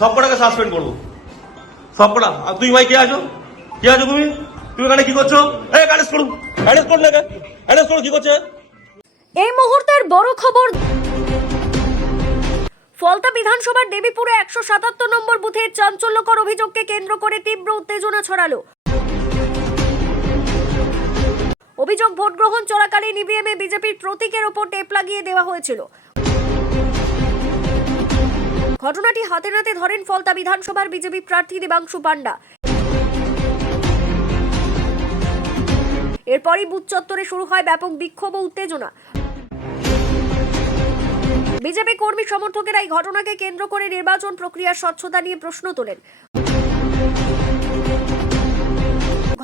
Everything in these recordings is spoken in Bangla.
সব কটাকে সাসপেন্ড করবো, সব কটা। আর তুই ভাই কে আছো, কে আছো তুমি? তুমি এখানে কি করছো? এই অ্যারেস্ট করুন, অ্যারেস্ট করুন, অ্যারেস্ট করুন। কি করছে? এই মুহূর্তের বড় খবর, ফলতা বিধানসভার দেবীপুরে 177 নম্বর বুথে চাঞ্চল্যকর অভিযোগকে কেন্দ্র করে তীব্র উত্তেজনা ছড়ালো। অভিযোগ, ভোট গ্রহণ চলাকালীন ইভিএমে বিজেপির প্রতীকের ওপর টেপ লাগিয়ে দেওয়া হয়েছিল। ঘটনাটি হাতে নাতে ধরেন ফলতা বিধানসভার বিজেপি প্রার্থী দেবাংশু পান্ডা। এরপরই বুথ চত্বরে শুরু হয় ব্যাপক বিক্ষোভ ও উত্তেজনা। বিজেপি কর্মী সমর্থকেরা এই ঘটনাকে কেন্দ্র করে নির্বাচন প্রক্রিয়ার স্বচ্ছতা নিয়ে প্রশ্ন তোলেন।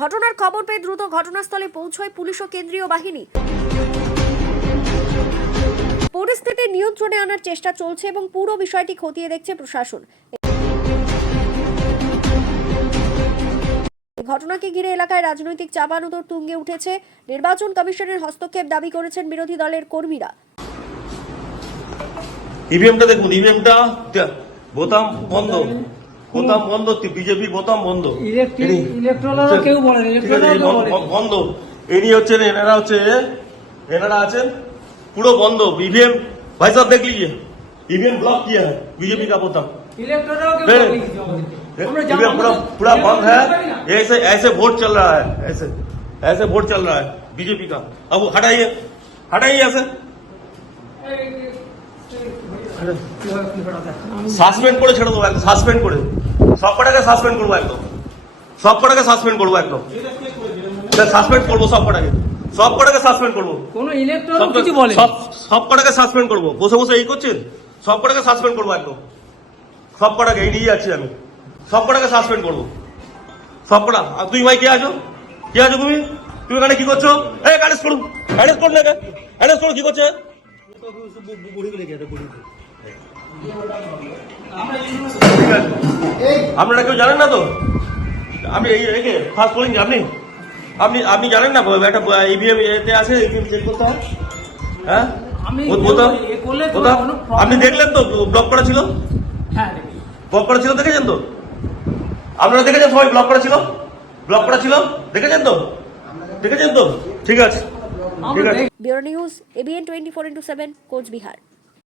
ঘটনার খবর পেয়ে দ্রুত ঘটনাস্থলে পৌঁছয় পুলিশ ও কেন্দ্রীয় বাহিনী। পরিস্থিতি নিয়ন্ত্রণে আনার চেষ্টা চলছে এবং পুরো বিষয়টি খতিয়ে দেখছে প্রশাসন। ঘটনাকে ঘিরে এলাকায় রাজনৈতিক চাপানুতোর তুঙ্গে উঠেছে। নির্বাচন কমিশনের হস্তক্ষেপ দাবি করেছেন বিরোধী দলের কর্মীরা। ইভিএমটা দেখুন, ইভিএমটা বোতাম বন্ধ, বোতাম বন্ধ, বিজেপির বোতাম বন্ধ, বন্ধ। ইনি হচ্ছেন, এনারা আছেন পুরো বন্ধ। ईवीएम भाई साहब देख लीजिए, ईवीएम ब्लॉक किया है बीजेपी का बोतम, ईवीएम पूरा बंद है। ऐसे ऐसे वोट चल रहा है, ऐसे वोट चल रहा है बीजेपी का। अब हटाइए, हटाइए ऐसे, সাসপেন্ড করে ছেড়ে দেবো একদম, সাসপেন্ড করে সব কটাকে সাসপেন্ড করবো একদম, সব কটাকে সাসপেন্ড করবো একদম, সাসপেন্ড করবো সব কটাকে, সব কটাকে সাসপেন্ড করবো। কোন ইলেকট্রন কিছু বলে, সব কটাকে সাসপেন্ড করবো। বসে বসে এই করছেন, সব কটাকে সাসপেন্ড করবো একদম, সব কটাকে। এই নিয়ে যাচ্ছি আমি, সব কটাকে সাসপেন্ড করবো, সব কটা। আর তুই ভাই কে আছো, কে আছো তুমি? তুমি এখানে কি করছো? এই অ্যারেস্ট করুন, অ্যারেস্ট করুন, অ্যারেস্ট করুন। কি করছে? আপনারা কেউ জানেন না তো? আপনি ফার্স্ট পোলিং, আপনি আপনি আপনি জানেন না একটা ইভিএম এতে আছে, ইভিএম চেক করতে হয়। হ্যাঁ, আপনি দেখলেন তো ব্লক করা ছিল? ব্লক করা ছিল, দেখেছেন তো? আপনারা দেখেছেন সবাই? ব্লক করা ছিল, ব্লক করা ছিল, দেখেছেন তো? দেখেছেন তো? ঠিক আছে, ঠিক আছে। Bureau news, ABN 24/7, Cooch Behar.